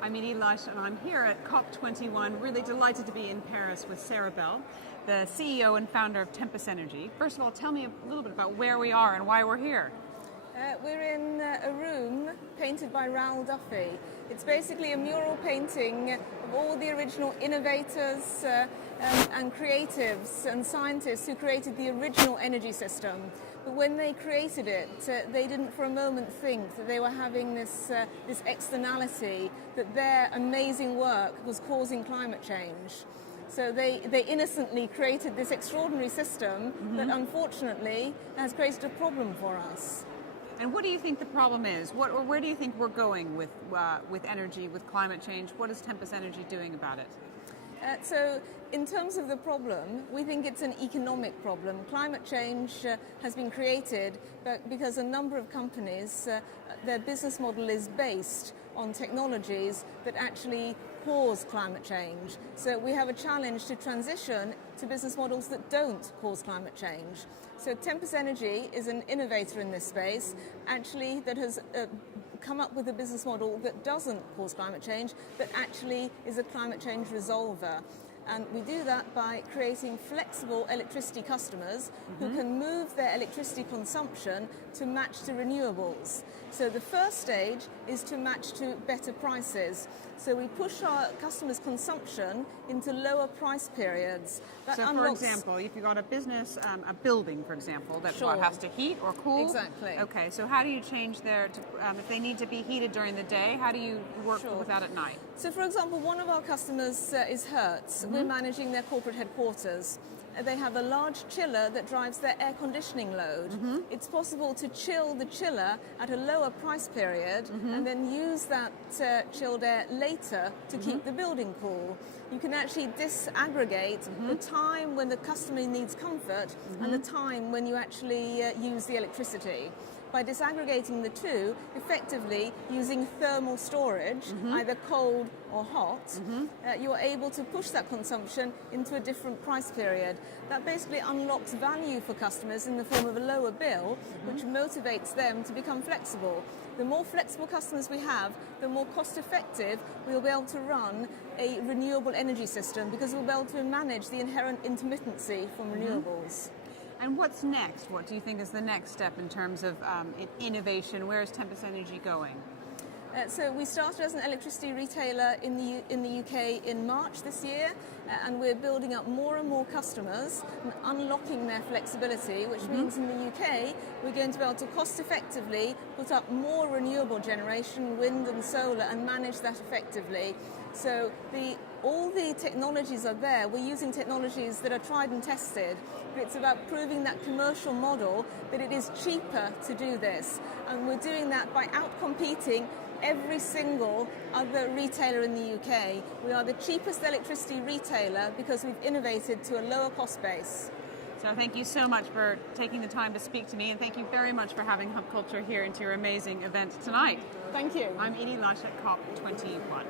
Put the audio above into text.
I'm Edie Lush, and I'm here at COP21, really delighted to be in Paris with Sarah Bell, the CEO and founder of Tempus Energy. First of all, tell me a little bit about where we are and why we're here. We're in a room painted by Raoul Duffy. It's basically a mural painting of all the original innovators and creatives and scientists who created the original energy system. But when they created it, they didn't for a moment think that they were having this externality, that their amazing work was causing climate change. So they innocently created this extraordinary system that unfortunately has created a problem for us. And what do you think the problem is? Where do you think we're going with energy, with climate change? What is Tempus Energy doing about it? So in terms of the problem, we think it's an economic problem. Climate change has been created because a number of companies, their business model is based on technologies that actually cause climate change. So we have a challenge to transition to business models that don't cause climate change. So Tempus Energy is an innovator in this space, actually, that has come up with a business model that doesn't cause climate change, but actually is a climate change resolver. And we do that by creating flexible electricity customers who can move their electricity consumption to match to renewables. So the first stage is to match to better prices. So we push our customers' consumption into lower price periods. For example, if you've got a business, a building, for example, that has to heat or cool? Exactly. Okay, so how do you change if they need to be heated during the day, how do you work with that at night? So for example, one of our customers is Hertz. We're managing their corporate headquarters. They have a large chiller that drives their air conditioning load. It's possible to chill the chiller at a lower price period and then use that chilled air later to keep the building cool. You can actually disaggregate the time when the customer needs comfort and the time when you actually use the electricity. By disaggregating the two, effectively using thermal storage, either cold or hot, you're able to push that consumption into a different price period. That basically unlocks value for customers in the form of a lower bill, which motivates them to become flexible. The more flexible customers we have, the more cost effective we'll be able to run a renewable energy system, because we'll be able to manage the inherent intermittency from renewables. And what's next? What do you think is the next step in terms of innovation? Where is Tempus Energy going? So we started as an electricity retailer in the UK in March this year, and we're building up more and more customers and unlocking their flexibility, which means in the UK we're going to be able to cost effectively put up more renewable generation, wind and solar, and manage that effectively. So all the technologies are there. We're using technologies that are tried and tested, but it's about proving that commercial model that it is cheaper to do this. And we're doing that by outcompeting every single other retailer in the UK. We are the cheapest electricity retailer because we've innovated to a lower cost base. So thank you so much for taking the time to speak to me, and thank you very much for having Hub Culture here into your amazing event tonight. Thank you. I'm Edie Lush at COP21.